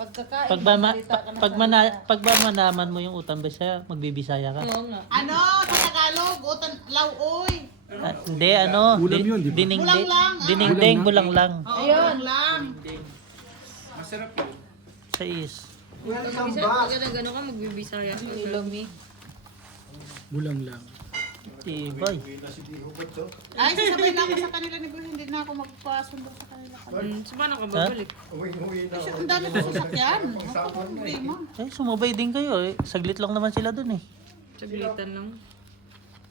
Pagkakain, Pag ba, magsalita ka ng salita. pag ba manaman mo yung utang Bisaya, magbibisaya ka? Oo nga. Ano? Sa Tagalog, utan, lauoy. Hindi, ano, Ulam yun, di ba? Bulang lang, ah. dinengdeng, bulang lang. Oo, Ayun. lang. Masarap yun. Sa is. Pag gano'n ka, magbibisaya ka. Ulami. Bulang lang. Tibay. Ay, sasabay na ako sa kanila ni Boy. Hindi na ako magpasundo sa kanila. So, paano ka babalik? Kasi ang dami ko sasakyan. Ako problema. Eh, sumabay din kayo eh. Saglit lang naman sila dun eh. Saglitan lang.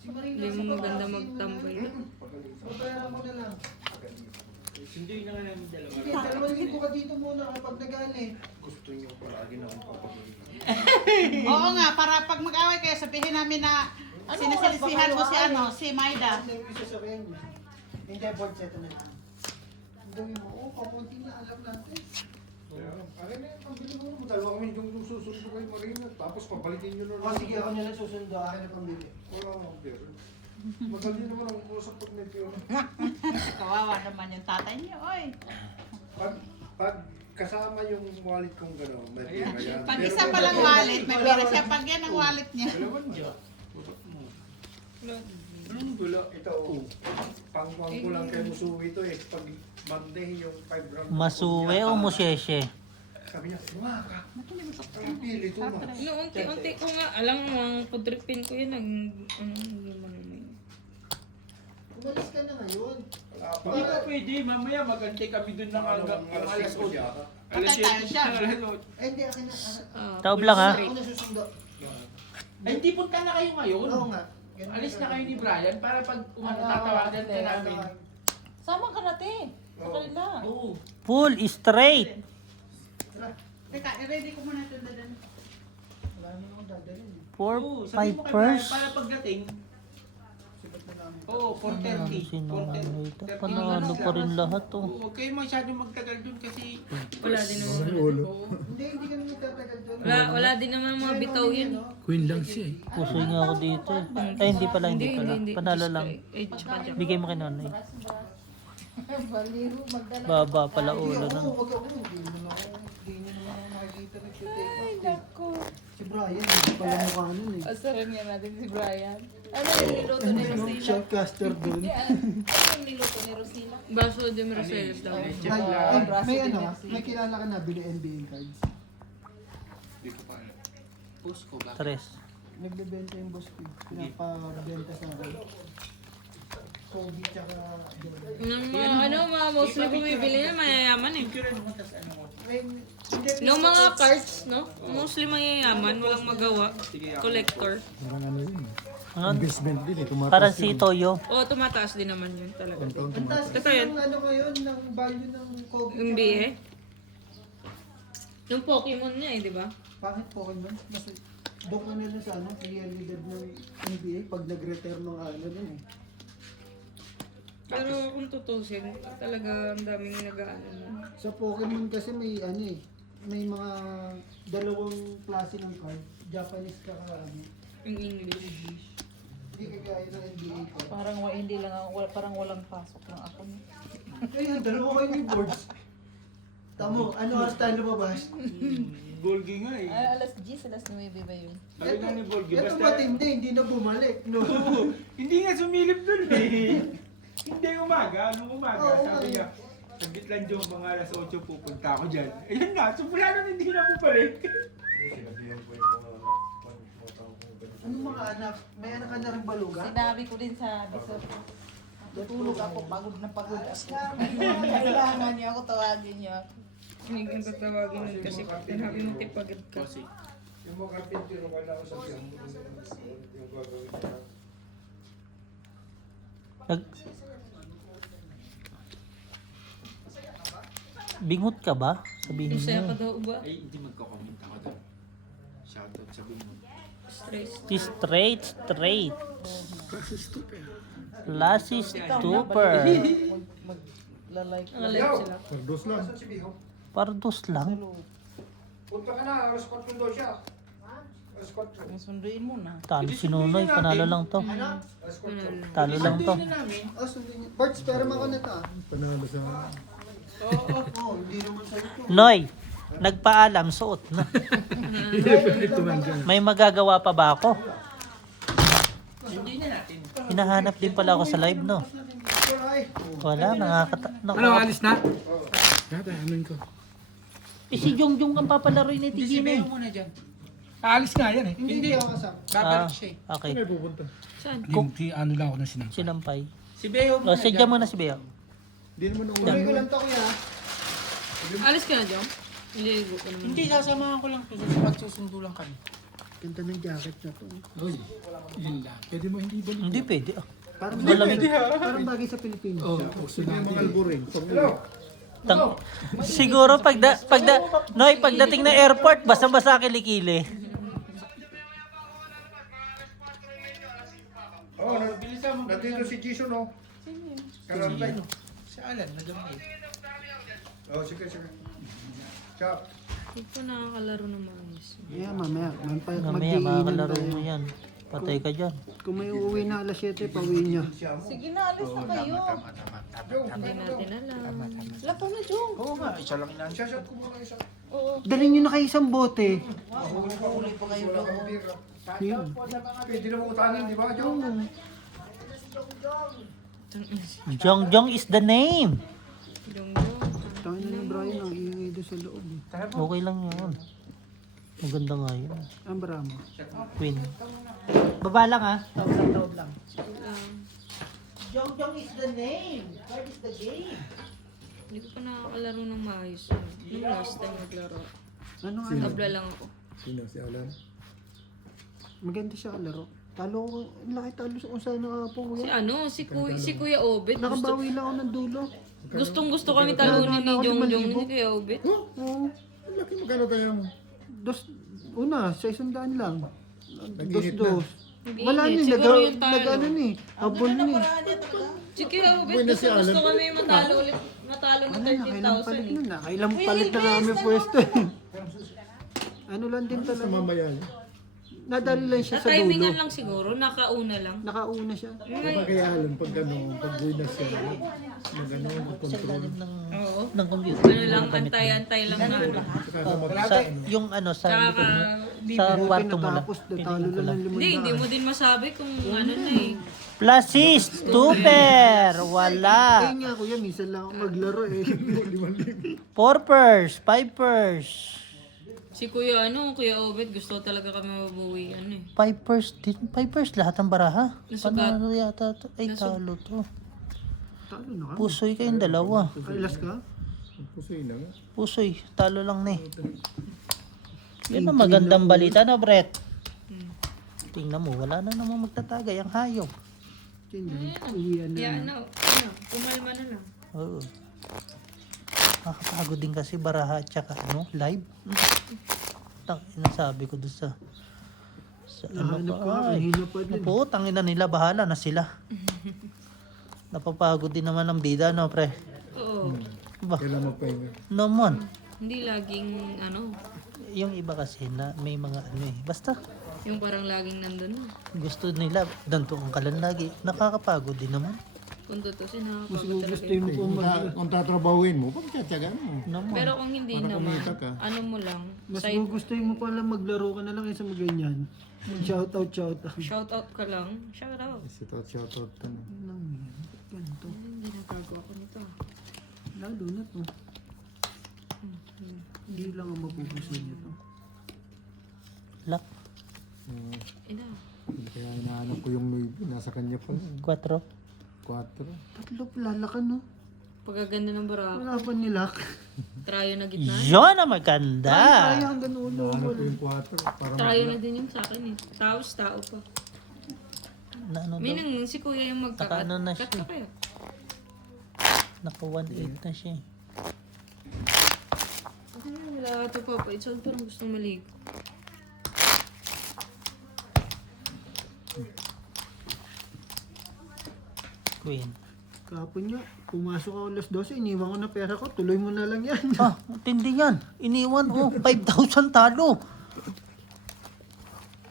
Hindi mo maganda magtambay. Hindi na nga namin dalawa. Sige, 2,000 ka dito muna kapag nag-ani. Gusto nyo palagi na akong papabili. Oo nga, para pag mag-away kayo, sabihin namin na sinasalisihan mo si ano, si Maida. Hindi yung isasakyan niya. Hindi, board set na lang. Ang gawin mo, kapunti na, alam natin. Akin na yung pambili mo naman. Dalawa kami yung susunod kayo marina. Tapos papalitin nyo na O sige, ako na lang susundo, akin na pambili. Wala akong pera. Madali naman ang usap pag may pera. Kawawa naman yung tatay niyo, oy. Pag kasama yung wallet kong gano'n, may pera yan. Pag isa pa lang wallet, may pera siya. Pag yan ang wallet niya. Dalawan niya. Tutok mo. Anong gula? Ito, pangkuhan ko lang kay Musuwi ito eh. Pag Monday yung 5 round. Masuwe o musyesye? Sabi niya, wala ka. Ang pili ito mo. No, unti-unti ko nga. Alam mo, ang pudripin ko yun. Umalis ka na ngayon. Wala pa. Hindi pa pwede, mamaya magantay kami dun ng hanggang alas 8. yata. Alas Patay tayo 7 dyan. alas 8. Eh, hindi, akin na. Taob lang ha. Ako na susundo. Ay, hindi punta na kayo ngayon. Oo nga. Ganun Alis na ka. kayo ni Brian para pag Ano, tatawagan ka namin. Sama ka natin. Sa kanila. Oo. Full straight. Teka, i-ready ko muna ito dadan. Wala naman akong dadalhin. 4, Oo, sabi 5 mo kay Brian pers. para pagdating. Sibat na namin. Oo, 4:30. Sinungaling ito. 4:30. Panalo pa rin lahat oh. Oo, huwag kayo masyadong magtagal dun kasi Wala din naman. Oo. Hindi, hindi kami magtatagal doon. Wala din naman mga bitaw yun. Queen lang siya eh. Pusoy nga ako dito eh. Ay, hindi pala, hindi pala. Panalo lang. Eh, tsaka dyan. Bigay mo kay nanay. Baliho, magdala. Baba pala ulo Hindi nun. ako, wag ako. Hindi naman ako makikita nagtitake. Ay, naku. Si Brian, hindi pala mukha nun eh. Asaran nga natin si Brian. Ano yung niluto ni Rosina? Shotcaster doon. Hindi, ano yung niluto ni Rosina? Baso de Mercedes daw. Ay, Ang braso may din ano, yung may kilala ka na bili NBA cards. Hindi ko pa alam. Post ko ba? 3. Nagbebenta yung boss ko. Pinapabenta sa akin. Kobe tsaka Nung mga mostly bumibili na mayayaman eh. may No mga cards, no? Mostly mayayaman, walang magawa. Collector. Parang ano yun. Ano? Investment din eh. Tumataas Parang si yun. Toyo. Oo, tumataas din naman yun talaga. Taon-taon ang taas tumataas. kasi Ito yun. ng ano ngayon, ng value ng Kobe. Yung BA. Yung Pokemon niya eh, di ba? Bakit Pokemon? Mas doon ka na sa ano, realidad ng NBA pag nag-retire ng ano dun eh. Pero kung tutusin, talaga ang daming nag-ano na. Sa Pokemon kasi may ano eh, may mga dalawang klase ng card. Japanese ka ano, Yung English. hindi kagaya ng NBA card. Parang hindi lang ako, parang walang pasok lang ako. Kaya dalawa kayo ni boards. Tamo, ano oras tayo lumabas? Golgi nga eh. Ay, alas 10, alas 9 ba yun? Sabi nga ni Golgi, Ito basta... matindi, hindi na bumalik. No? Oo, hindi nga sumilip dun eh. Hindi umaga, anong umaga? Oo, Sabi nga. niya, saglit lang dyan mga alas 8 pupunta ako dyan. Ayun na, so wala nun hindi na bumalik. Sinabihan ko yung mga Anong mga anak? May anak ka na rin baluga? Sinabi ko din sa bisop. Tutulog ako, pagod na pagod ako. Kailangan niya ako, tawagin niya. Hindi kang tatawagin nun kasi sinabi mo tipagad ka. Kasi, yung mga karpintero wala ko sabihan mo yung gagawin na. Nag... Bingot ka ba? Sabihin Masaya pa mo. daw ba? ay hindi magko-comment ako doon. Shoutout sabi mo. Stress. Straight, straight. Kasi stupid. Lassie stupor. Maglalike Ang live sila. Pardos lang. Saan si Biho? Pardos lang. Punta ka na, alas 4 daw siya. Alas 4. Sunduin mo na. Talo si Nunoy, panalo lang to. Ano? Alas 4. Talo lang to. Hindi na namin. Oh, sundin niya. Bards, pero mako na to ah. Panalo sa... Oo, hindi naman sa'yo to. Noy, Nagpaalam, suot na. Tumangga. May magagawa pa ba ako? Hindi na natin. Hinahanap din pala ako sa live, no? Wala, Ano, alis na? Yata, amin ko. Si Jongjong ang papalaroin ni Hindi si Tigine. Beo muna dyan. Aalis nga yan eh. Hindi ako kasama. Babalik siya eh. Okay. Saan pupunta? Saan? Hindi, ano lang ako na sinang. Sinampay. Si Beo O, muna sadya mo na si Bea. Hindi naman ako. Tuloy ko lang to kuya. Alis ka na, Jom? Nililigo ko naman. Hindi, sasamahan ko lang to. Magsusundo lang kami. Ganda ng jacket na to. Uy, yun lang. Pwede mo hindi ba? Hindi pwede. Parang Malamig. parang bagay sa Pilipinas. Oo, sila mga alburing. Siguro pagdating na airport, basa-basa kilikili. Oh, nandito si Jason, oh. Karambay. Si Alan, nag-amay. Oh, sige. Ciao. Hindi ko nakakalaro ng maayos. Yeah, mamaya. Mamaya Magdiinan makakalaro tayo. mo yan. Patay ka dyan. Kung may uuwi na alas 7, pauwi niya. Sige na, alis na kayo. Hindi natin alam. Lapo na, Jong. Oo nga, isa lang inan. Shot ko muna isa. Dalhin niyo na kayo isang bote. Uli pa kayo doon. Yun. Pwede na mo utangin, di ba, Jong? Jongjong is the name. Jom. Tayo na ni Brian ang iingay doon sa loob. Okay lang yun. Maganda nga yun. Ang Brahma. Queen. Baba lang ha. Taod lang. Jongjong is the name. What is the game? Hindi ko pa nakakalaro ng maayos. Nung last time naglaro. Ano nga? Tabla lang ako. Sino, si Alan? Maganda siya kalaro. Talo ko. Laki talo sa kung saan nakapong Si kuya. ano, si Kuya Obet. Nakabawi lang ako ng dulo. Gustong gusto kami talunin ni Jongjong ni Kuya Obet. Oo. Ang laki magkano kaya mo? Una, sa 100 lang. Nag-init Dos. Hindi Wala init. ni, Siguro yung talo. nag-ano ni. Habol ni. Si Kuya Obet, gusto kami matalo ulit. Matalo ng Kailang 13,000 palit eh. nun na. Kailang palit na namin pwesto. Ano lang din Sa talaga. mamaya. Nadali lang siya sa Na-timingan dulo. lang siguro, nakauna lang. Nakauna siya. Kaya alam pag ano, pag na siya, mag ano, mag-control. Oo. Ng computer. Ano lang, antay-antay lang na ano. Saka mag- Sa, yung ano, sa likod mo. Sa Buti kwarto mo lang. natapos, natalo lang ng Hindi mo 500. din masabi kung ano na eh. Plasis, tuper, wala. Kaya nga kuya, minsan lang ako maglaro eh. 4 pers, 5 pers. Si Kuya Obet, gusto talaga kami mabuwi ano eh. 5 pers din. 5 pers lahat ng baraha. Nasugat. Panalo yata to. Ay, talo to. Talo na ka. Pusoy kayong dalawa. Kailas ka? Pusoy lang. Pusoy, talo lang ni. Yan ang magandang balita na, Brett. Tingnan mo, wala na namang magtatagay ang hayop. Yan, uwian na. Kaya pumalma na lang. Oo. Nakakapagod din kasi baraha at saka live. Sabi ko doon sa Nahanap ko nga, ay, kanina pa din. napo, tangina nila, bahala na sila. Napapagod din naman ang bida, no, pre? Oo. Ba, Kailan magpahinga. naman. Hindi laging ano, Yung iba kasi na may mga ano eh. Basta, yung parang laging nandun. gusto nila, dantuan ka lang lagi. Nakakapagod din naman. Kung tutusin, Mas nakakapagod gusto talaga. mo po Kung tatrabahuin mo, pagtsatsaga mo. Naman. Pero kung hindi Para naman, kumita ka. ano mo lang, Mas side, gusto mo pala maglaro ka na lang kaysa maganyan. Shoutout. shout out ka lang, shout out. Shoutout ka na. Ganito. Hindi nagagawa ko nito. Lalo na to. Hindi lang ang mapupusin nito. Lock, Ina. Kaya hinahanap ko yung may nasa kanya pala. 4. 4. Tatlo lalakan no? Pagkaganda ng barako. Wala pa nilak. Trayo na gitna. Yun ang maganda. Ay, hanggang ulo. Hinahanap ko yung 4. Para Trayo na din yung sa akin eh. Tao pa. Na ano daw? Meaning, si kuya yung magkakat. Naka-ano na siya Cut ka eh. kaya? Naka 1.8 na siya eh. Wala ito pa. It's all parang gusto maligo. Queen. Kapon nga, pumasok ako alas 12, iniwan ko na pera ko, tuloy mo na lang yan. Ah, tindi yan. Iniwan, 5,000 talo.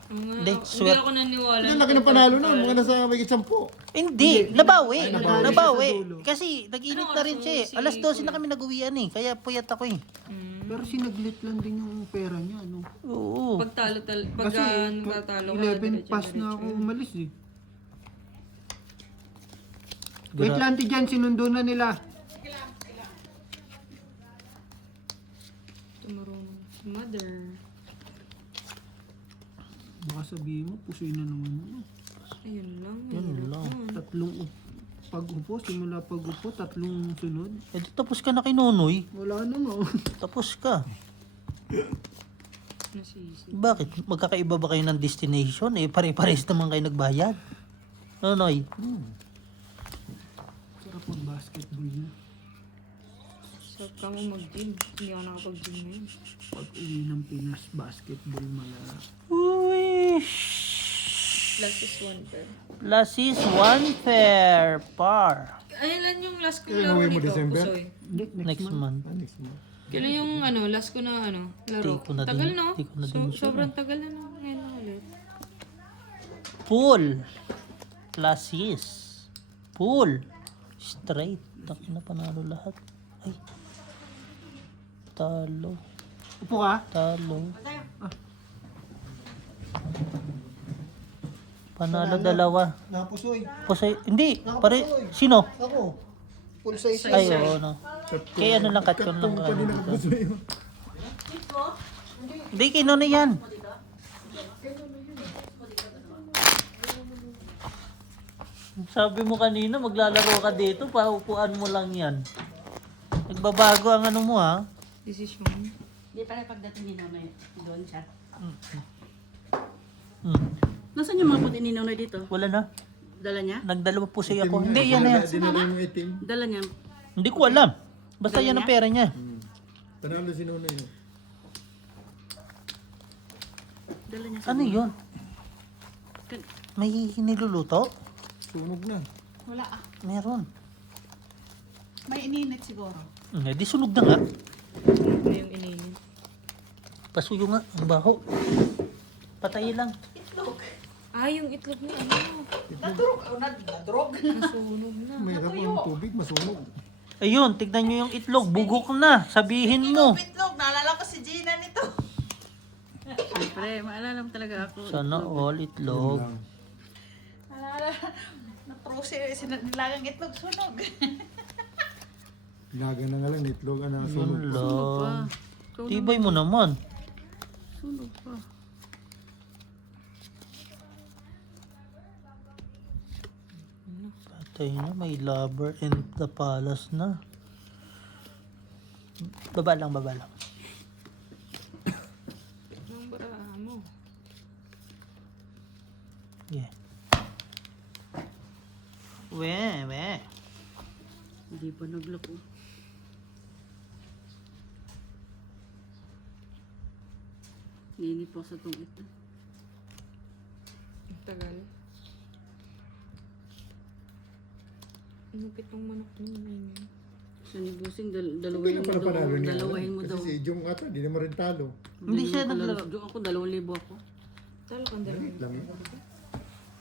Hindi, Hindi sweat. ako naniwala. Ang laki ng panalo nun, mga nasa may 10. Hindi, nabawi. nabawi Nabawi. siya sa dulo. Kasi nag-init na rin siya eh. Si Alas 12 na Kuya. kami nag-uwian eh. Kaya puyat ako eh. Pero sinaglit lang din yung pera niya, ano. Oo. Pag Kasi natatalo ka, 11 pass na ako umalis eh. Wait Gra- lang, dyan, sinundo na nila. Tumarunong si mother. Baka sabihin mo, pusoy na naman mo. Ayun lang. Yun lang. Tatlong pag-upo, simula pag-upo, 3 sunod. Eh di tapos ka na kay Nonoy. Wala na nga. Tapos ka. Nasisi. Bakit? Magkakaiba ba kayo ng destination? Eh pare-pares naman kayo nagbayad. Nonoy. Sarap mag-basketball na. Sarap ka mo mag-gym. Hindi ako nakapag-gym ngayon. Pag-uwi ng Pinas, basketball mala. Uy. Last is one pair. Last is one pair par. Ayan yung last ko Kailan laro uwi mo, nito, December? Pusoy. Next month. Next mo. Kailan yung last ko na laro? Di ko na Tagal din- no? di ko na din sure. Sobrang tagal na ngayon na ulit. Pool. Lasis. Pool. Straight. Taki na panalo lahat. Ay. Talo. Upo ka? Talo. Panalo dalawa. Napusoy. Pusay. Hindi. Pare. Sino? Ako. Full size. Ay, oo, no. Kaya ano lang, katyon lang. Pa din ako gusto yun. Hindi, kino na yan. Sabi mo kanina, maglalaro ka dito, paupuan mo lang yan. Nagbabago ang ano mo ha. Decision. Hindi pala pagdating ni Nonoy, doon siya. Nasaan yung mga puti ni Nonoy dito? Wala na. Dala niya? Nagdalawa po siya ako. Hindi, yan na yan. Dinala yung itim. Dala niya. Hindi ko alam. Basta yan ang pera niya. Panalo si Nonoy yun. Dala niya. Ano yun? May niluluto? Sunog na. Wala ah. Meron. May ininit siguro. Di sunog na nga. Ano yung ininin? Pasuyo nga. Ang baho. Patay lang. Yung itlog ni ano. Nadrog. Nasunog na. May harap ng tubig, masunog. Ayun, tignan nyo yung itlog. Bugok na. Sabihin mo. Itlog, naalala ko si Gina nito. Siyempre, maalala mo talaga ako. Sana all itlog. Naalala, nilagang itlog, sunog. Laga na nga lang, itlog, ano, Yun sunog. lang. Tibay mo naman. Sunog pa. Patay na. May lover in the palace na. Baba lang, baba lang. Anong baraha mo? Yeah. We. Hindi pa naglako. Nini po sa tungit na. Ang tagal. Inupit ng manok mo ngayon. Sa ni Busing, Hindi dalawahin na mo pala daw. panalo niya. Dalawahin mo daw. Kasi si Jung ata, di naman rin talo. Hindi siya naglaro. Doon ako, 2,000 ako. Talo kang dalawa. Maliit lang.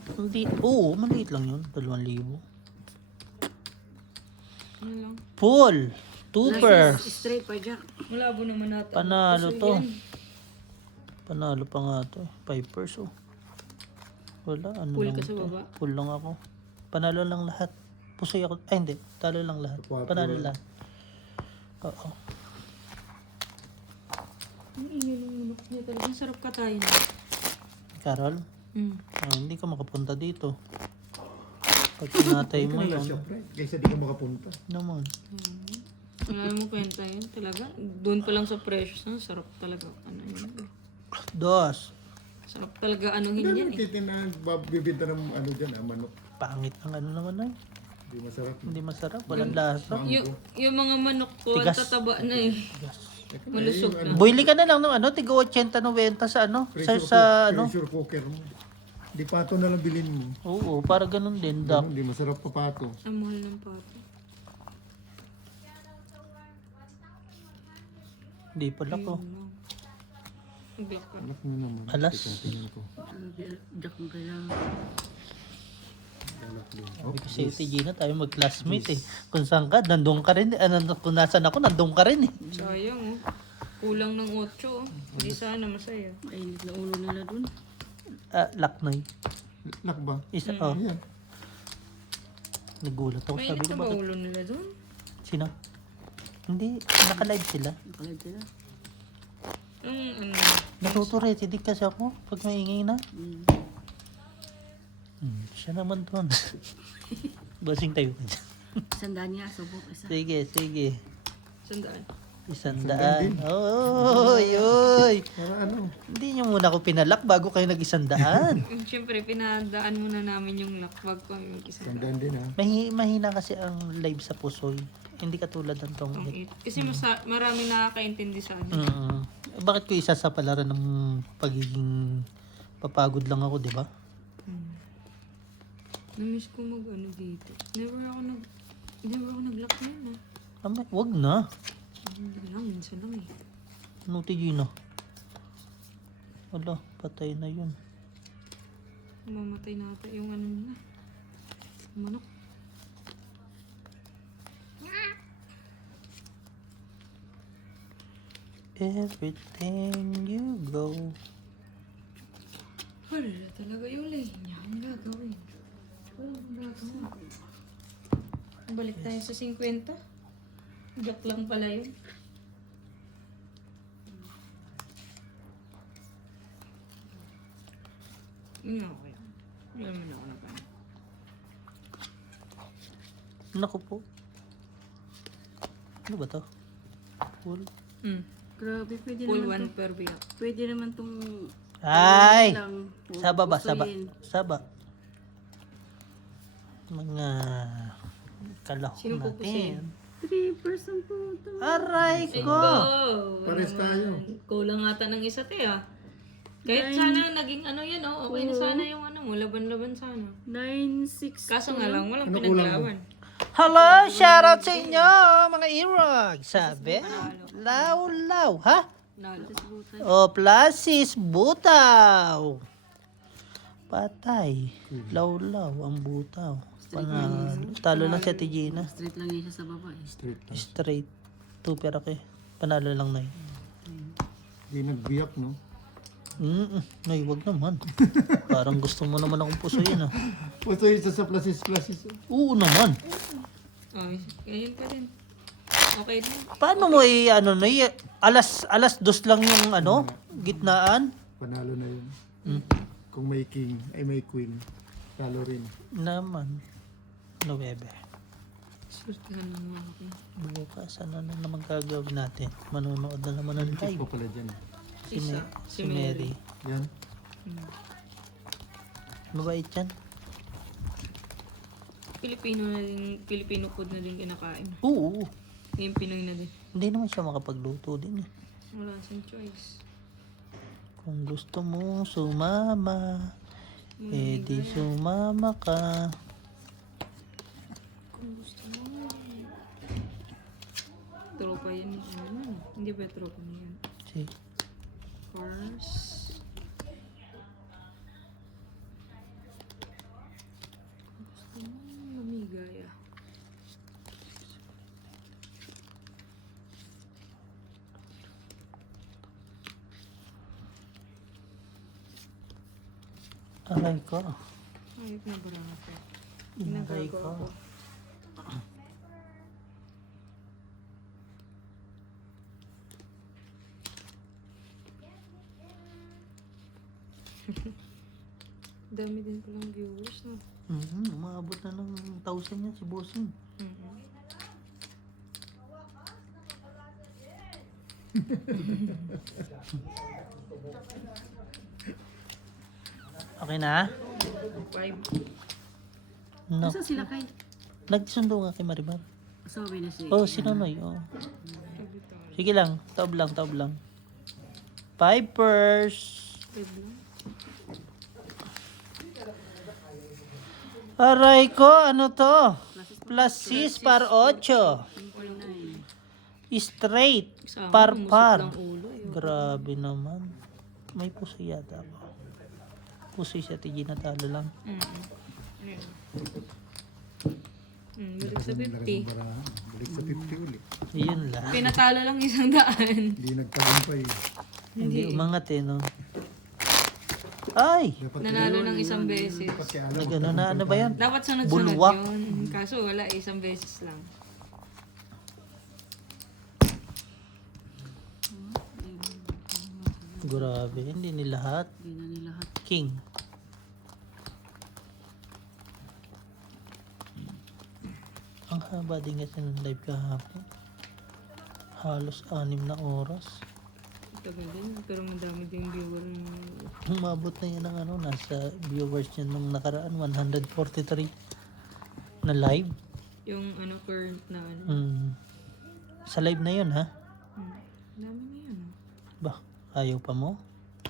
Hindi. Oo, maliit lang yun. 2,000. Ano lang? Pool. Tupers. Straight pa, Jack. Malabo naman natin. Panalo Puso to. yan. Panalo pa nga to. 5 pers oh. Wala. Ano Pool lang ka sa to. baba? Pool lang ako. Panalo lang lahat. Pusoy ako. Ay hindi. Talo lang lahat. Panalo lahat. Oo. Ang ingay ng manok niya talaga. Ang sarap katayin. Carol? Mm. Hindi ka makapunta dito. Pag pinatay mo Wala yun. siya, pre. Kaysa di ka makapunta. Naman. Wala mo kwenta yun talaga. Doon pa lang sa precious. Sarap talaga. Ano yun? Dos. Sarap talaga anuhin Hindi yan naman titinang bibinta ng ano dyan, manok. Pangit ang ano naman ay. Hindi masarap. Hindi masarap. Walang lasa. Yung mga manok ko, ang Tigas. tataba na eh. Malusog na. Boily ka na lang ng ano. Tiga 80-90 sa ano. Sa ano. Pressure cooker mo. Di pato na lang bilhin mo. Oo. Para ganun din. Duck. Hindi masarap pa pato. Ang mahal ng pato. Hindi pala ko. Mag-lock ka. Anak mo naman. Alas. Tingnan ko. Jack mo kailangan. Sabi ko sa'yo, Gina, tayo mag-classmate eh. Kung saan ka, nandun ka rin. Kung nasan ako, nandun ka rin eh. Sayang oh. Kulang ng 8 oh. Hindi sana masaya. Ay, init na ulo nila dun. Laknoy. Lak ba? Isa, Mm. oh. Ayan. Nagulat ako. Sabi Mainit ko, na ba bakit? ulo nila doon? Sino? Hindi, naka-live sila. Nakalive sila. Ano? Natuturet, hindi kasi ako pag maingay na. Mm. Siya naman doon. Basing tayo ka dyan. Sandaan niya, subok isa. Sige, sige. Sandaan. 100. Oh, yoy. Para ano? Hindi nyo muna ako pinalak bago kayo nag-100. Siyempre, pinadaan muna namin yung lock wag ko yung isa. Tandaan din ha. Mahina kasi ang live sa Pusoy. Hindi katulad ng tong Ang 8. Kasi maraming nakakaintindi sa akin. Bakit ko isa sa palaran ng pagiging papagod lang ako, di ba? Namiss ko mag-ano dito. Never ako nag-lock na yun ah. Wag na. Hindi lang, minsan lang eh. Ano, Gina? Wala, patay na yun. Mamatay na ata yung ano nila. Manok. Everything you go. Wala talaga yung linya. Ang gagawin. Walang gagawin. Balik tayo sa 50. Joke lang pala yun. Yun nga ako yan. Wala naman ako na pa. Naku po. Ano ba to? Full. Grabe, pwede Full naman 1 per biyak. Pwede naman tong... Ay! lang. Saba ba? Saba. Pusuin. Saba. Mga kalahok Sino pupusin? natin. 3% po ito. Aray ko! Pares tayo. Kulang ata ng isa ah. Kahit sana naging ano yan oh. Okay na sana yung ano mo. Laban-laban sana. 9-6. Kaso nga lang, walang Ano kulang mo? pinaglawan. Hello! Shoutout sa inyo, mga irog! Sabi, law-law, ha? Nalo. O, plasis, butaw. Patay. Law-law, ang butaw. Panalo. Talo lang si Ate Gina. Straight lang niya siya sa baba eh. Straight lang. Straight. 2 pera ko eh. Panalo lang na yun. Di nagbiyak, no? Ay, wag naman. Parang gusto mo naman akong pusuin ah. Puso isa sa plasis. Oo naman. Oh, ganyan pa din. Okay din. Paano mo ano na alas 2 lang yung ano, gitnaan? Panalo na yun. Kung may king, ay may queen. Talo rin. Naman. 9. Surtahan naman ako. Bukas, ano na naman gagawin natin? Manonood na naman ng Check live. ko pala dyan. Si Mary. Yan. Mabait yan. Filipino food na din kinakain. Oo. Ngayon Pinoy na din. Hindi naman siya makapagluto din eh. Wala siyang choice. Kung gusto mo sumama, di sumama ka. Kung gusto mo. Tropa yan. Ano? Hindi ba tropa na yan? Si Cars. Gusto mo mamigaya. aray ko. Ayop na ba lang ako? Aray ko. Dami din palang viewers no? Umabot na ng 1,000 yan si Bossing. Okay na? 5. No. Saan sila kay? Nagsundo nga kay Maribar. Sabi na si... Oh, si Nonoy. Oh. Sige lang. Taob lang. Pipers. 5 lang. Aray ko, ano to? Plus 6 par 8. Straight. Kasama, Par umusok par. lang ulo. Grabe naman. May pusoy yata ako. Pusoy si Ate Gina, talo lang. Ayun. Balik sa 50. Balik sa 50 ulit. Yun lang. Pinatalo lang 100. Hindi nagtagumpay. Hindi umangat eh, no? Ay! Dapat Nanalo ng isang beses. kaya alam Nagano na, ano ba yan? Dapat sunod-sunod Bulwak. yun. Kaso wala, isang beses lang. Grabe, hindi ni lahat. Hindi na nila lahat. King. Ang haba din kasi ng live kahapon. Halos 6 na oras. Tagal din, pero madami din viewer. Umabot na yan ng ano, nasa viewers niya nung nakaraan, 143 na live. Yung ano, current na ano. Sa live na yun, ha? Dami na yan. Oh. Ba, ayaw pa mo?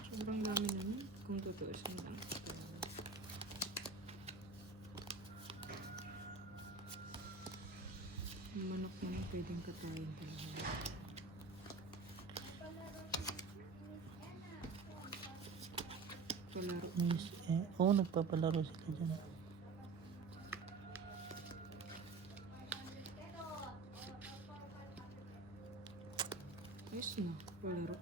Sobrang dami naman. Kung totoo siya naman. Yung manok naman pwedeng katayin talaga. Palaro. Yes, oo, nagpapalaro sila dyan. Ayos na, palaro.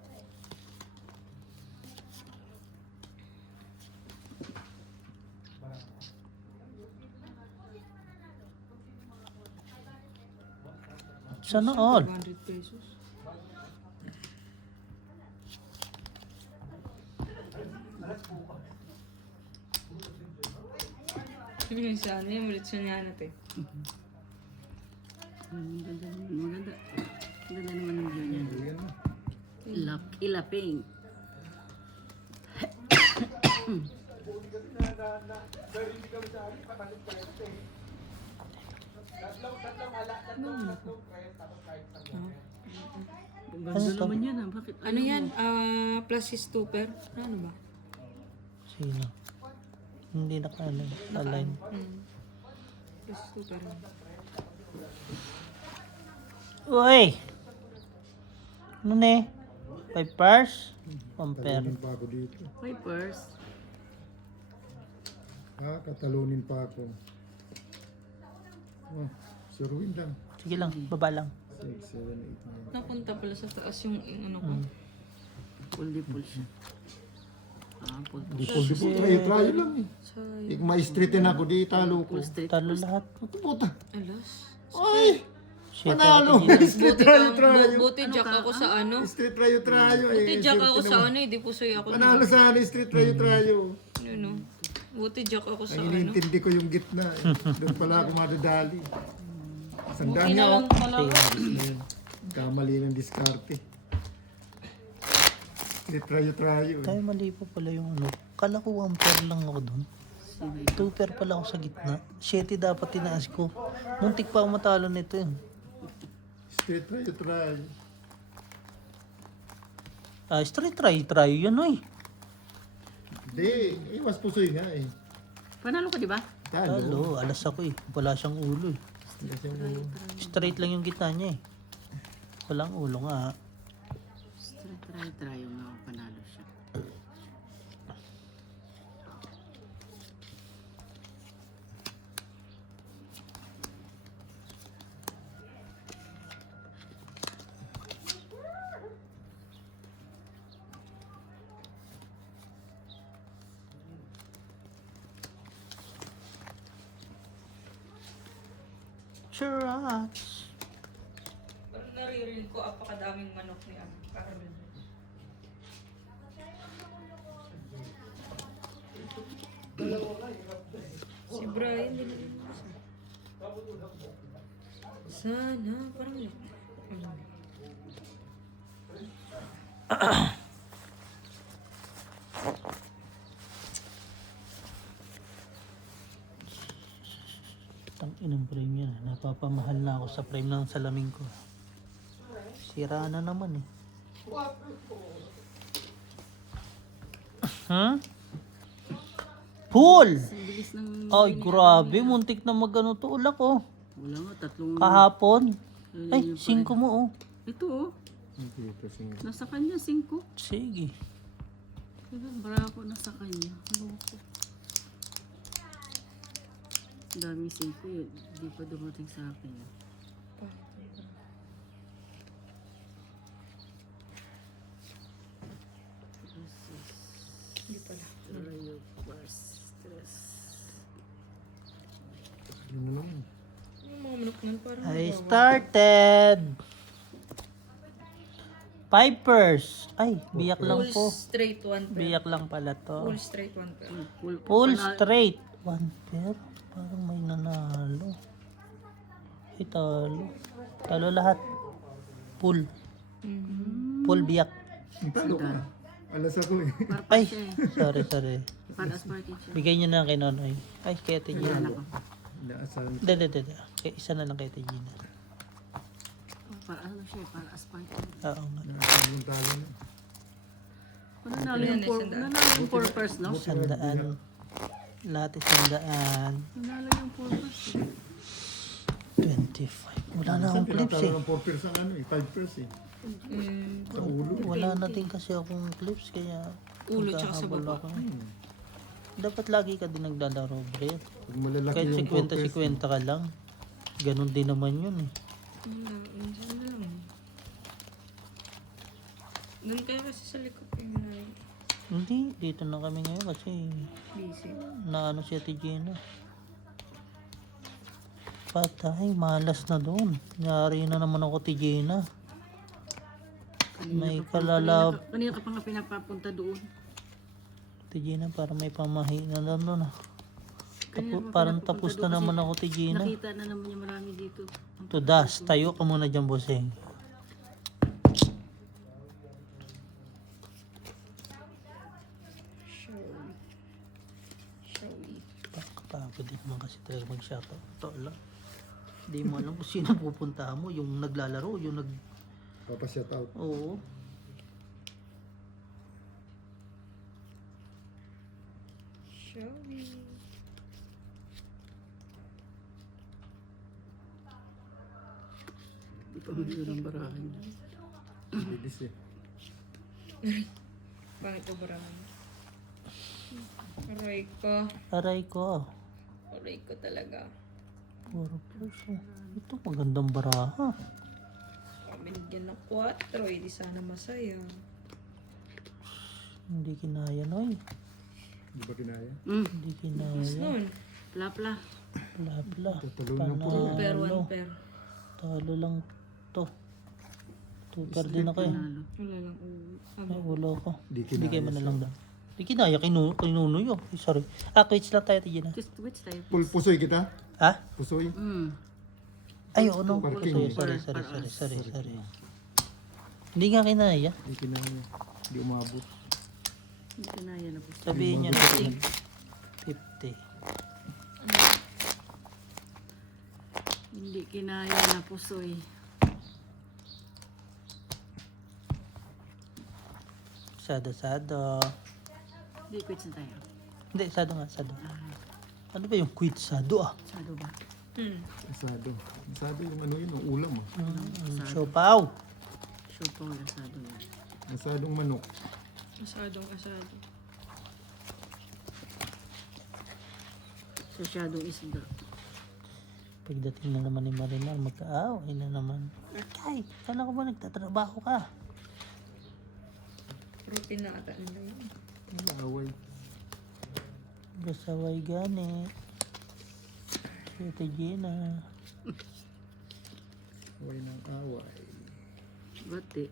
Sana all. 200 pesos. Sabi sana yung ulit siya niya natin. Maganda. Maganda. Maganda naman ang view niya. Ilaping. Ganda naman yan ah. Bakit? Ano yan? Plus is super? Ano ba? Sino? Hindi naka-ano, align. Plus is super. Uy! Ano na eh? 5 pairs? Compare. Talunin pa ako dito. Vipers. Katalunin pa ako. Oh, suruin lang. Sige lang, baba lang. 6, 7, 8, 9. Napunta pala sa taas yung ano ko. Full siya. Full. Dipol, try lang eh. Ik ma-streetin ako di talo ko. Full street. Talo lahat. Puta. Alas. Ay! Shit, Panalo! Ate Gina. Street try. Buti jack ako sa ano. Street try eh. Buti jack ako sa ano eh. Di pusoy ako. Panalo sana street try. Ano? Buti jack ako sa Ang ano. inintindi ko yung gitna eh. Doon pala ako madadali. Sandaan Buti niya na lang ako. pala. Kamali ng diskarte. Street try. Tayo mali pa pala yung ano. Kala ko 1 pair lang ako doon. 2 pair pala ako sa gitna. 7 dapat tinaas ko. Muntik pa ako matalo nito yun. Street try. Straight try yun oy. Hindi, mas pusoy nga eh. Panalo ka di ba? Talo, alas ako eh. Wala siyang ulo eh. Straight lang yung gitna niya eh. Walang ulo nga. Try yung panalo siya. Shucks. Parang naririnig ko apakadaming manok ni Carmen. Si Brian din. Sana, parang Tang inang frame yan. Napapamahal na ako sa frame ng salamin ko. Sira na naman eh. Huh? Pool! Ang bilis ng... Ay, grabe. Muntik na magano to ulak oh. Wala nga, tatlong... Kahapon. Ayun Ay, yung 5 mo oh. Ito oh. Nasa kanya, 5. Sige. Barako na sa kanya. Loko. Dami singko yun. Di pa dumating sa akin. Hindi pala. Tayo plus stress. Yun na lang. Yung mga manok nun parang I nagawa. started. Pipers. Ay, biyak lang Full po. straight 1 pair. Biyak lang pala to. Full straight 1 pair. Full straight. 1 pair. Parang may nanalo. Ay, talo. Talo lahat. Full. Full biyak. Talo ka. Alas ako eh. Ay, sorry. Para sa market siya. Bigay nyo na lang kay Nonoy. Ay, kay Ate Gina. Inaasahan. Hindi. Isa na lang kay Ate Gina. Para ano siya, para as market. Oo nga. Inaasahan yung talo na. Nanalo yung 4 pairs, no? 100. Lahat 100. Nanalo yung 4 pairs. 25. Wala na akong clips eh. Tinatalo ng 4 pairs ang ano eh. 5 pairs eh. Sa ulo. Wala na din kasi akong clips kaya Ulo tsaka sa magkahabol baba. ako. Dapat lagi ka din naglalaro, Brett. Pag malalaki Kahit yung 4 pairs. 50-50 ka lang. Ganon din naman yun eh. Minsan na lang. Doon kayo kasi sa likod yung Hindi, dito na kami ngayon kasi busy. naano si Ate Gina. Patay, malas na doon. Nyari na naman ako, Ate Gina. May kalalab. Kanina ka pa nga pinapapunta doon. Ate Gina, para may pamahi na doon ah. Kanina pa Parang pinapapunta tapos na doon naman kasi ako, Ate Gina. Nakita na naman niya marami dito. Tudas, tayo ka muna dyan, bossing. Showy. Kapagod din naman kasi talaga mag-shoutout. Ito lang. Hindi mo alam kung sino pupuntahan mo. Yung naglalaro, yung nag... Papashout out. Oo. Showy. Di pa man yun ang barahin. Bilis eh. Pangit ko barahan. Aray ko. Aray ko. Aray ko talaga. Puro puso. Ito magandang baraha. Binigyan ng 4. Di sana masaya. Hindi kinaya, Noy. Di ba kinaya? Hindi Mas kinaya. nun. Plapla. Blabla. Tatalo na po. 2 pair, 1 Panalo. pair. Talo lang to. Super din ako eh. Nanalo. Wala lang ulo. Ay, ulo ko. Di Hindi kayo kinaya man siya. lang daw. Hindi kinaya, kinuno yun. Ay, sorry. Quits lang tayo, Tigina. Just which tayo? Pusoy kita? Ha? Pusoy? Ay, oo, no. Parking. Sorry. Hindi nga kinaya. Di kinaya. Di umabot. Hindi ka na yan. Sabihin nyo na 50. Hindi kinaya na pusoy. Sado. Hindi, quits na tayo. Hindi, sado. Ano ba yung quit sado ah? Sado ba? Asado. Asado yung ano yun, ang ulam ah. Siopaw. Sure po wala sado yan. Asadong manok. Asadong asado. Sasyadong isda. Pagdating na naman ni Marimar, magkaaway na naman. Ay, kala ko ba nagtatrabaho ka? Routine na ata nila yun. Away. Gasaway gani. Si Ate Gina. Away ng away. Bati.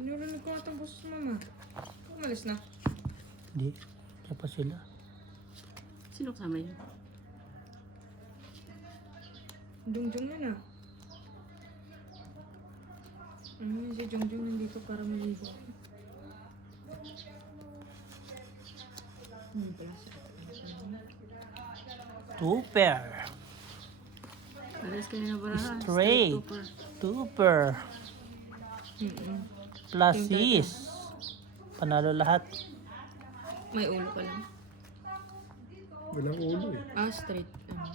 Narinig ko atang boses mama. Umalis na. Hindi. Siya pa sila. Sino kasama yun? Jungjung yan ah. Ano yun si Jungjung nandito para maligo. Two pair. Pares kayo na baraha. Straight. Two pair. Plus is. Panalo lahat. May ulo ka lang. Walang ulo eh. Ah, straight.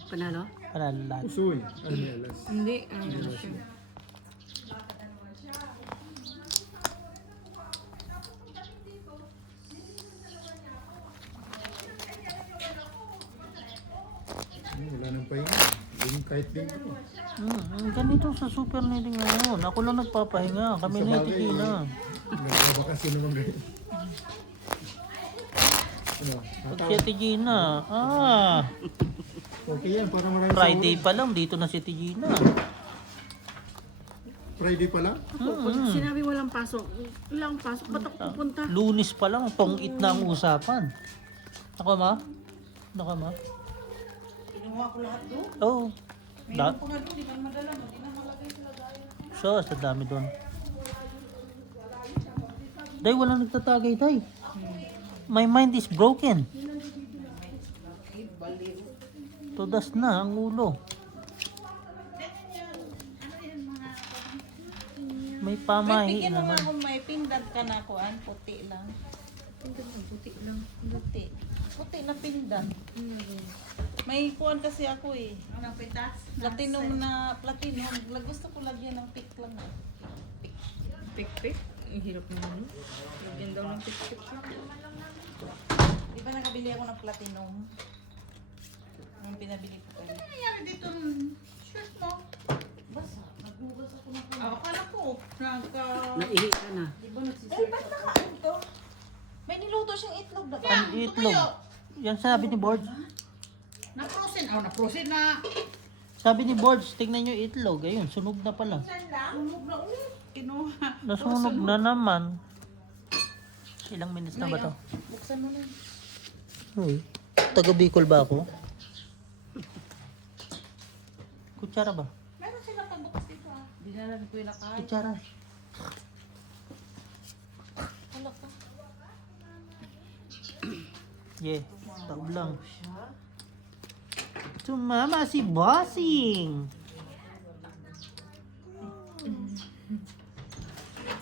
Panalo? Panalo lahat. Usoy. Anelas. Hindi, ano siya. Wala nang pahinga. Yung kahit linggo. Ganito sa super leading ngayon. Ako lang nagpapahinga. Kami Sa na bagay, titina. Nagbabakasyon naman ganyan. Ano? Pag si Ate Gina. Okay yan, para marami sa Friday pa lang. Dito na si Ate Gina. Friday pa lang? Pag sinabi walang pasok, walang pasok, ba't ako pupunta? Lunis pa lang. Tong-it na ang usapan. Ako ma? Ano ka ma? Kinuha ko lahat doon. Oo. Meron ko nga doon, di man madala mo. Di na malagay sila gaya. So, sa dami doon. Day, walang nagtatagay, Day. My mind is broken. Tudas na ang ulo. May pamahi Bigyan mo nga naman. kung may pindad ka na kuan, puti lang. Puti lang. Puti. Puti na pindad. May kuan kasi ako eh. Anong pitas? Platinum na platinum. Gusto ko lagyan ng pick lang. Pik-pik. Ang hirap naman. Lagyan daw ng pik-pik lang. Di ba nakabili ako ng platinum? Yung pinabili ko kayo. Ano nangyari dito ng shirt mo? Basta, naghugas ako ng Akala ko, Naihi ka na. Eh, ba't nakain to? May niluto siyang itlog na. Ang itlog. Yan sabi ni Borge. na-frozen. Na-frozen na. Sabi ni Borge, tignan nyo yung itlog. Ayun, sunog na pala. Sunog na ulit. Kinuha. Nasunog na naman. Ilang minutes na ba to? Buksan mo na. Uy, taga Bicol ba ako? Kutsara ba? Meron sila pagbukas dito ah. Dinalabi ko yung nakain. Kutsara. Wala ka. Yeah, taob lang. Tumama si Bossing.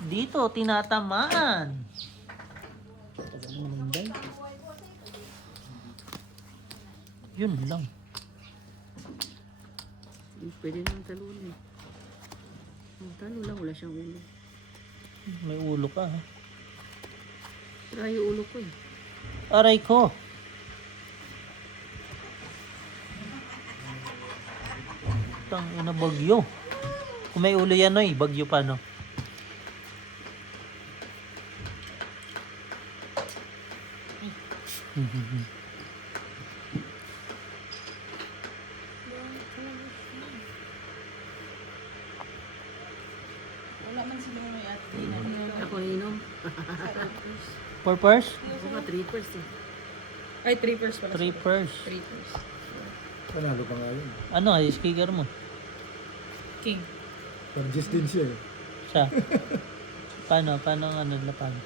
Dito, tinatamaan. Tagal mo naman, Day. Yun lang. Pwede naman talunin. Ang talo lang, wala siyang ulo. May ulo ka, ha? Sira yung ulo ko eh. Aray ko. Tang ina bagyo. Kung may ulo yan, oy, bagyo pa, no? Wala man sila may at Ako inom. Purpose? Ako nga, 3 pers eh. Ay, 3 pairs pala. 3 pairs. 3 pairs. Panalo pa nga yun. Ano, ay speaker mo? King. Parjis din siya eh. Siya. Paano? Paano ang ano na paano?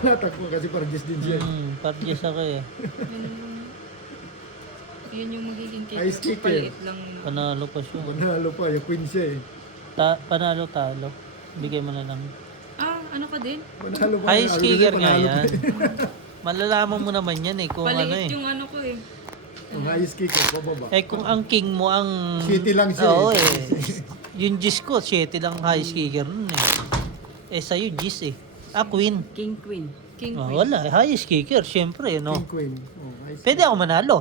Natakbo kasi parjis din siya eh. Parjes ako eh. Yun yung magiging cake. Ice cake eh. Paliit lang. Panalo pa siya. Panalo pa, yung queen siya eh. Panalo talo. Bigay mo na lang. Ah, ano ka din? Panalo pa. High Ano speaker din, nga panalo yan. pa eh. Malalaman mo naman yan eh kung ano Paliit eh. yung ano ko eh. Ang high speaker, pababa. Eh kung ang king mo ang... Shitty lang siya Oo eh. Yung Gis ko, 7 lang high speaker nun eh. Eh sa'yo Gis eh. Ah, queen. King Queen. King Oh, Queen. wala, high speaker, syempre, no? King queen. Oh, high speaker. Pwede ako manalo.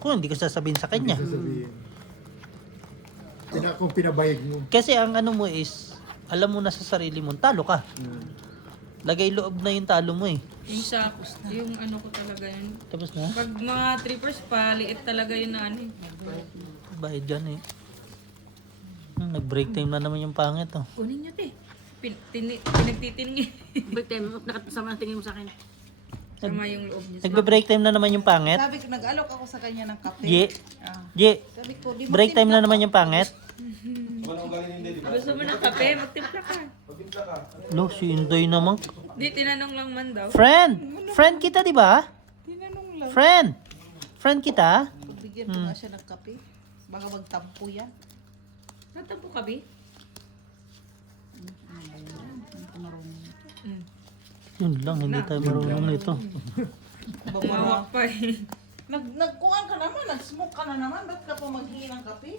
Kung hindi ko sasabihin sa kanya. Sasabihin. Kung pinabayag mo. Kasi ang ano mo is, alam mo na sa sarili mo, talo ka. Lagay loob na yung talo mo eh. Yung sa, yung ano ko talaga yun. Tapos na, Pag mga 3 pairs, paliit talaga yun na ano eh. bayad dyan eh. Nag-break time na naman yung pangit oh. Kunin nyo te. Pinagtitingin. Ba't tayo, nakasama ang tingin mo sa akin? Sama yung loob niya. Nagbe-break time na naman yung pangit. Sabi ko, nag-alok ako sa kanya ng kape. Ye, Ah. Ye, Sabi ko, di mo break time na naman yung pangit. Gusto mo ng kape? Magtimpla ka. Lo, si Inday naman. Di, tinanong lang man daw. Friend! Friend kita, di ba? Tinanong lang. Friend! Friend kita? Bigyan mo nga siya ng kape. Baka magtampo yan. Tatampo ka, Bi? Yun lang, hindi tayo marunong nito. Tumawak pa eh. Nagkuhan ka naman, nag-smoke ka na naman. Ba't ka pa maghingi ng kape?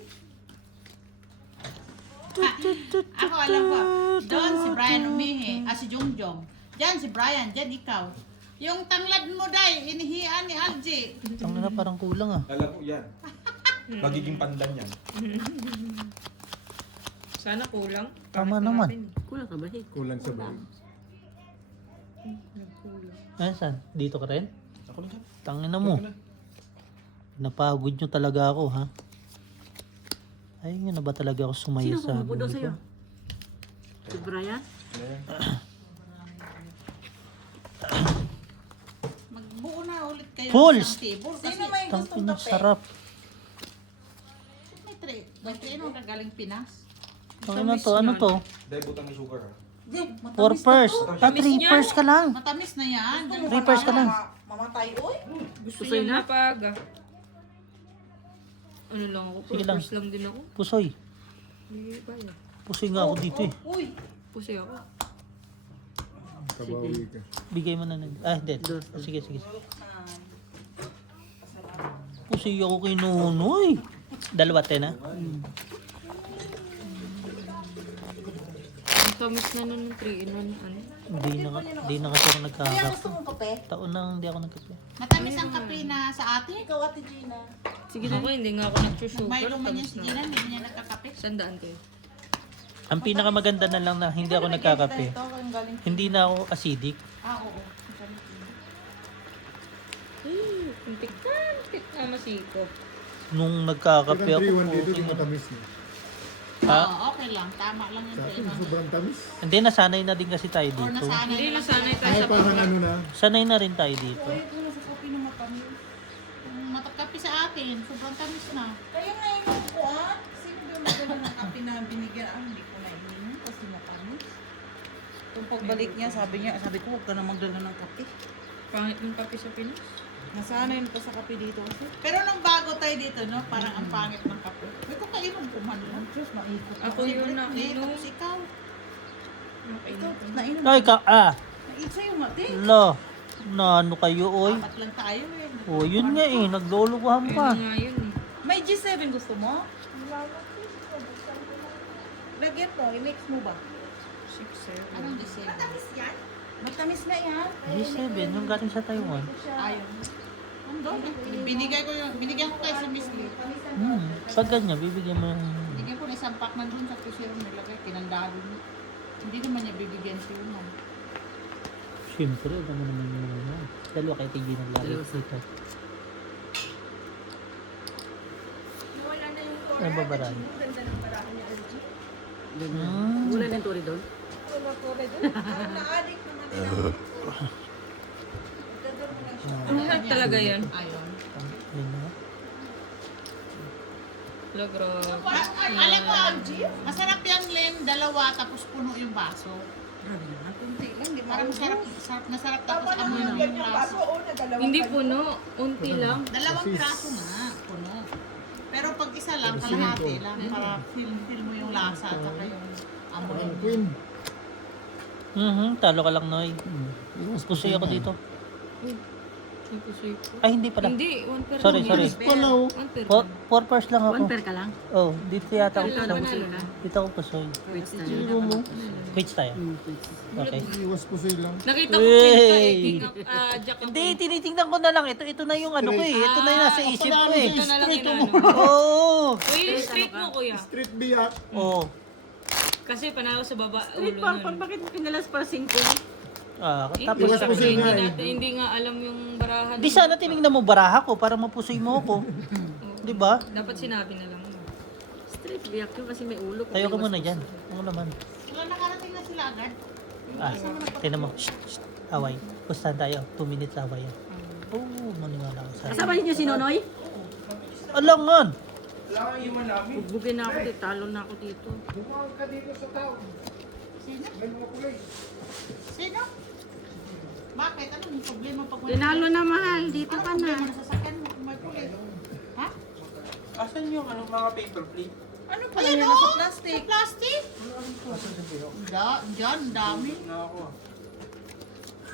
Ako alam ko, doon si Brian umihi, si Jongjong. Diyan si Brian, diyan ikaw. Yung tanglad mo day, inihian ni Algie. Ang na parang kulang ah. Alam mo yan. Magiging pandan yan. Sana kulang. Tama naman. Kulang ka ba? Kulang sa bahay. Ay, saan? Dito ka rin? Ako na dyan. Tangina mo. Napagod nyo talaga ako, ha? Ay, yun na ba talaga ako sumaya Sino sa kumupo daw ganito? sa'yo? Si Brian? Magbuo na ulit kayo Fools! ng table. Kasi Sino may gustong Tangina, kape? sarap. may trino na galing Pinas. Tangina to, ano to? Dahil butang ni sugar ha. Four pers. Ah, 3 pers ka lang. Matamis na yan. 3 pers ka lang. Mamatay, oy. Gusto Gusto niya na? na paga. Ano lang ako? Sige lang. Purpose lang din ako. Pusoy. Hindi ba yan? Pusoy nga ako dito eh. Uy. Pusoy ako. Kabawi ka. Bigay mo na nun. Ah, hindi. Sige, sige. Pusoy ako kay Nunoy. Dalawa, na. Ang tamis na nun ng 3-in-1. Ano? Hindi na kasi ako Kaya nagkakape. gusto mong kape? Taon na hindi ako nagkape. Matamis ang kape na sa atin. Ikaw, Ate Gina. Sige ako, hindi nga ako nag-sugar. Milo man yan si Gina, hindi niya nagkakape. Sandaan kayo. Ang pinakamaganda na lang na hindi ako nagkakape. Ito, ang galing. Hindi na ako acidic. Oo. Untik na masiko. Nung nagkakape Kaya ako, 3-1 dito, di puking- matamis na. ha? Oo, okay lang. Tama lang yung Sa akin, trino. sobrang tamis. Hindi, nasanay na din kasi tayo Or dito. nasanay Hindi, na lang nasanay tayo Ay, sa parang ano na. Sanay na rin tayo dito. Ito na sa kape na matamis. Yung matakape sa atin. Sobrang tamis na. Kaya nga yung kuhan. Sino ba yung magdala ng kape na binigyan? Ah, hindi ko na ininom kasi matamis. Kung pagbalik niya, sabi ko, huwag ka na magdala ng kape. Pangit ng kape sa Pinas. Nasanay na pa sa kape dito kasi. Pero nung bago tayo dito, no, parang ang pangit ng kape. May kung kainom kuman lang. Diyos, maikot. Ako yun na Hindi, inom. tapos ikaw. Ito, nainom. Ay, Naid sa'yo, mati. lo, na ano kayo, oy? Apat lang tayo eh. O, yun nga eh, naglulukuhan Ayun pa. na nga yun eh. May G7 gusto mo? Lagyan mo, i-mix mo ba? 6-7. Anong design? Matamis na yan. G7, yung galing sa Taiwan. Ayun. Andun. Binigyan ko kay si Miss Lee. Pag ganyan, bibigyan mo ng... Binigyan ko na isang pack nandun sa kusiro nilagay. Tinandalo niya. Hindi naman niya bibigyan siya yun. Siyempre, ito mo naman yung ano. Dalawa kayo tigil naglagay dito. Ano ba barang? Wala na yung turi doon? Na-addict naman nila. Mahal talaga yan. Ayun. Yun na. Lagro. Alam mo, masarap yung Len, dalawa tapos puno yung baso. Kunti lang, di ba? Parang masarap tapos amoy ng yung baso. Hindi puno. Unti lang. Dalawang piraso nga, puno. Pero pag isa lang, kalahati lang para feel mo yung lasa at saka yung amoy. Parang queen. Talo ka lang, Noy. Mas pusoy ako dito. May pusoy po. Ay, hindi pala. Hindi, 1 per Sorry, lang. sorry. Pala oh. 1 per. 4 pairs lang ako. 1 pair ka lang? Oh, dito yata ako Panalo pusoy. na. Dito ako pusoy. Quits tayo. Sino mo? Quits tayo. Quits. Okay. Iwas po sila lang. Nakita ko print ka eh. Hey! King of Jack of Hindi, tinitingnan ko na lang. Ito na yung ano ko eh. Ito na yung nasa isip ko eh. Ito na lang Straight yung mo. ano. Oo. Uy, straight mo kuya. Street biyak. Oo. Kasi panalo sa baba Street ulo park, nun. bakit pinalas para 5? Tapos Iwas po sila Hindi nga alam yung barahan. di sana tinignan mo baraha ko para mapusoy mo ako. Di ba? Dapat sinabi na lang. Street biyak yun kasi may ulo. Tayo ka muna dyan. Ano naman? Wala nakarating na sila agad. Tinan mo. Shh. Away. Pustahan tayo. 2 minutes away yan. Oo, maniwala ka sa akin. Kasama niyo si Nonoy? Alangan! Wala kang iman namin. Bugbugin na ako dito. Talo na ako dito. Bumawag ka dito sa tao. Sino? May mga kulay. Sino? Bakit? Anong problema pag Tinalo na mahal. Dito ka na. Ano sa sasakyan mo kung may kulay? Ha? Asan yung mga paper plate? Ano pala Ayan yan? o! Nasa plastic. Sa plastic? Diyan, dami. Na ako.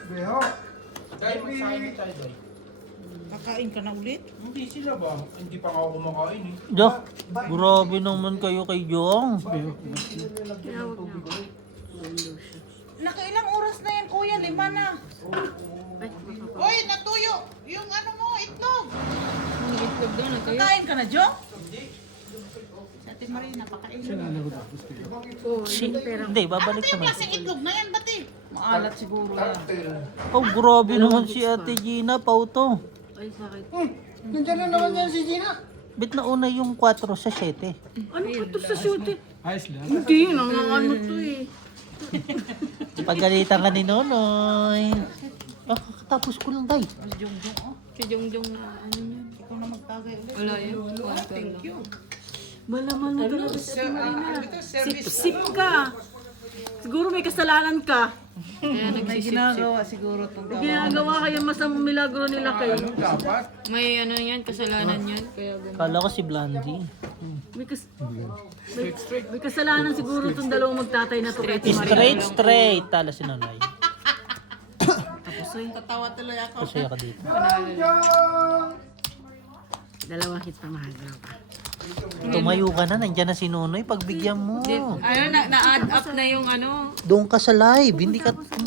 Beho. Dahil magsahin na tayo, Day. Kakain ka na ulit? Hindi sila ba? Hindi pa nga ako kumakain eh. Dak, grabe naman kayo kay Jong. Tinawag na ako. Nakailang oras na yan, kuya. 5 na. Ay, makapag. Hoy, natuyo! Yung ano mo, itlog! Ang itlog daw na kayo. Kakain ka na, Jo? Sa Ate Marina, pakain mo. Oh, Hindi, babalik Ano yung naman. klaseng itlog na yan, bati? Maalat siguro yan. Oh, grabe naman si Ate Gina, Pauto. Ay, sakit. Nandiyan na naman yan si Gina. Bit na una yung 4 sa 7. Ano ba ito sa shooting? Ayos lang. Hindi, ano to eh. Pagalitan ka ni Nonoy. Ah, kakatapos ko lang, Day. Si Jongjong na ano niya. Ikaw na magtagay ulit. Wala yun. Thank you. Malaman mo talaga sa Ate Marina. Ito, service. Sip ka. Siguro may kasalanan ka. Kaya May nagsisip-sip. ginagawa siguro itong gawa. Ginagawa kaya masamang milagro nila kayo. May ano yan, kasalanan yan. Kaya ganun. Kala ko si Blondie. May kasalanan siguro itong dalawang magtatay na to kay Ate Marina. Straight. Tala si Nonoy. Tatawa tuloy ako. Masaya ka dito. Dalawang hit pa mahal na pa. Tumayo ka na, nandyan na si Nonoy. Pagbigyan mo. Ano, na-add up na yung ano. Doon ka sa live. Hindi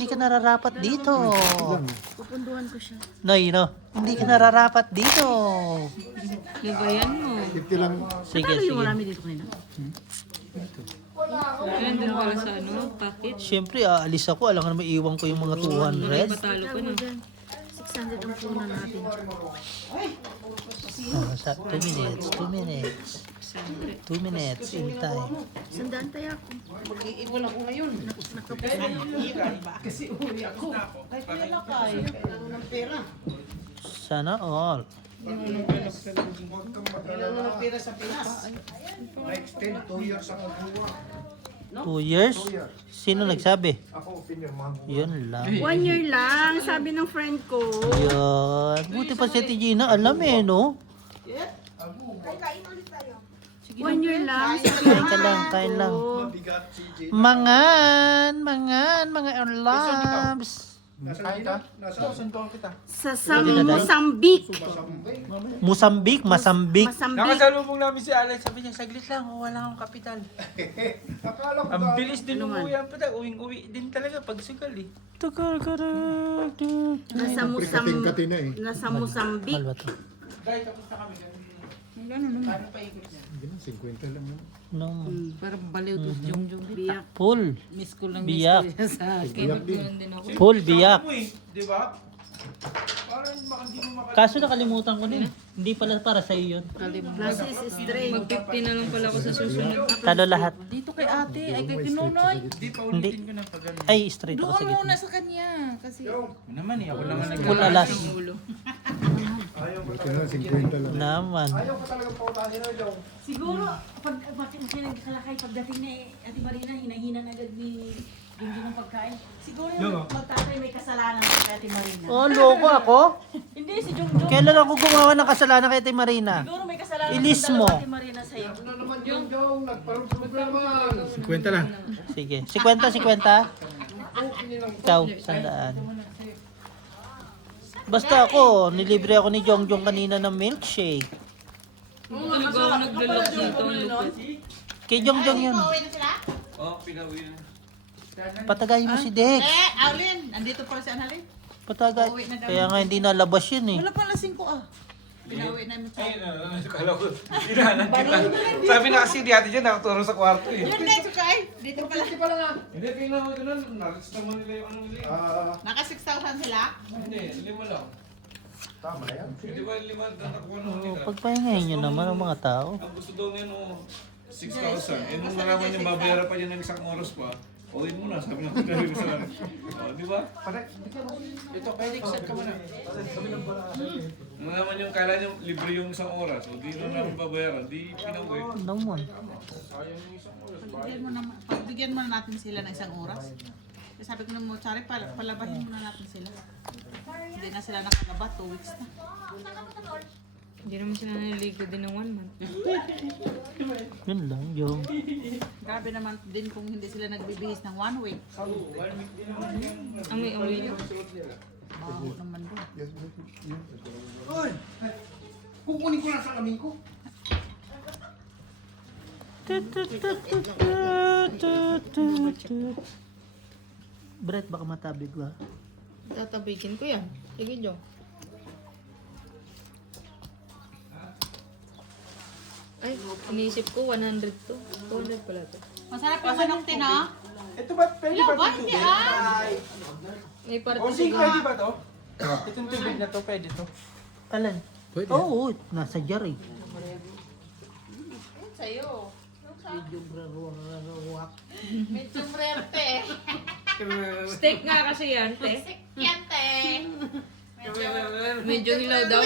ka nararapat dito. Pupunduhan ko siya. Noy, no? Hindi ka nararapat dito. Libayan mo. Ito lang. Sige, Natalo yung sige. marami dito kanina. Ayan din pala sa ano, package. Siyempre, aalis ako. Alam ka naman, iwan ko yung mga 200. Patalo ko na. 600 ang punan natin. Sa 2 minutes, 2 minutes. 2 minutes, hintay. Sandaan tayo ako. Mag-iiwan ako ngayon. Kasi uli ako. Ay, kuya Lakay. Kailangan ng pera. Sana all. Huwag kang Kailangan matalala. ng pera sa Pinas. Na-extend 2 years ang buwa. 2 years? Sino nagsabi? Ako, pinirmahan ko. Yun lang. 1 year lang, sabi ng friend ko. Yan. Buti pa si Ate Gina, alam eh, no? 1 year lang. Kain ka lang, kain lang. Mabigat si Jay. Mga loves. Nasaan ka? Nasaan? Suntukan kita. Sa Mozambique. Mosambik, Masambik. Mozambique. Nakasalubong namin si Alex. Sabi niya, saglit lang. Wala akong kapital. Akala ko Ang ba? bilis din umuwi ang pata. Uwing-uwi din talaga pag sugal eh. Nasa Mozambique. Kating-kati na eh. Nasa Mozambique. Malwa to. Dahil kapusta kami. Hindi na, 50 lang yun. No. Parang baliw to yung Biyak. Full. miss ko lang Biyak. miss ko yan sa akin. Ganun din ako. Full biyak. Ano mo eh, di ba? Parang hindi mo makalimutan. Kaso nakalimutan ko din. Hindi pala para sa iyo yun. Classes straight. Mag-50 na lang pala ako sa susunod. Talo lahat. Dito kay ate, ay kay Kinonoy. Hindi pa ulitin ko na pag ano. Ay, straight ako sa Doon gitna. muna sa kanya. Kasi Ako naman eh, ako naman nag- Full alas. Buti na, 50 lang. Naman. Ayaw ko talaga pautasin na Joe. Siguro, pag nagkalakay pagdating ni Ate Marina, hinahinan agad ni Gingging ng pagkain. Siguro yung magtatay may kasalanan kay Ate Marina. Oh, loko ako? Hindi, si Jongjong. Kailan ako gumawa ng kasalanan kay Ate Marina? Siguro may kasalanan Ilis ng mo. dalawa Ate Marina sa'yo. Ano naman yung Joe? Nagparong-problema. 50 lang. Sige. 50. Ikaw, 100. Basta ako, nilibre ako ni Jongjong kanina ng milkshake. Talaga ako naglalak dito ang lupit. Kay Jongjong yun. Pauwi na sila? Oo, pinauwi na. Patagayin mo si Dex. Aulin, nandito pala si Annalyn. Patagay. Kaya nga hindi nalabas yun eh. wala pala 5 ah. Pinauwi namin siya. Kala ko, hinahanap kita. Sabi na kasi di ate dyan, nakaturo sa kwarto eh. Yun na, Chukay. Dito pala. Hindi, tingnan mo doon, nakita mo nila yung ano nila. Naka 6,000 sila. Hindi, 5 lang. Tama yan. Hindi ba 5 nakuha nung Oh, nila? pagpahingahin nyo naman ang mga tao. Ang gusto daw ngayon, 6,000. Eh, nung nalaman niya, babayaran pa niya ng isang oras pa. Uwi muna, sabi ng dali sa akin. O, di ba? Ito, pwede set ka muna. Ano naman yung kailan yung libre yung isang oras. O, di na namin babayaran. Di pinauwi. Ano mo? Pagbigyan mo na natin sila ng isang oras. Kasi sabi ko na mo, Chari, palabahin muna natin sila. Hindi na sila nakalaba, 2 weeks na. Hindi naman sila naliligo din ng 1 month. Yun lang, yung. Grabe naman din kung hindi sila nagbibihis ng 1 week. Amoy lang. Baho naman doon. Uy! Kukunin ko na sa kaming ko. Brett, baka matabig ba? Tatabigin ko yan. Sige, Jong. Ay, iniisip ko 100 to. 200 pala to. Masarap yung manok din, ah. Ito ba, pwede ba Ba, ito hindi, tubig? ah. May O parte sige, siguro. pwede ba to? Itong tubig na to, pwede to. Alin? Pwede. Oo, nasa jar eh. Sa'yo. Medyo brerte. Steak nga kasi yan, te. Yan, te. Medyo hilaw daw.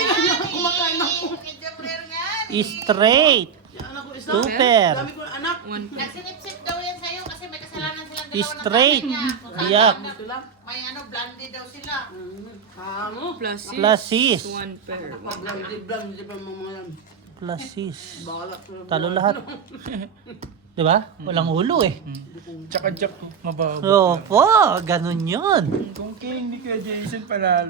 Kumakain ako. Medyo brerte nga. Straight. Super. Nagsinip-sip daw yan sa'yo kasi may kasalanan silang dalawa ng Straight. tatay niya. Kung Biyak. may blondie daw sila. Plus 6. Plus 6. 1 per. Plus 6. Talo lahat. Diba? Walang ulo eh. Tsaka jack, mababaw. Opo, ganun yun. Kung kiling ni Kuya Jason panalo.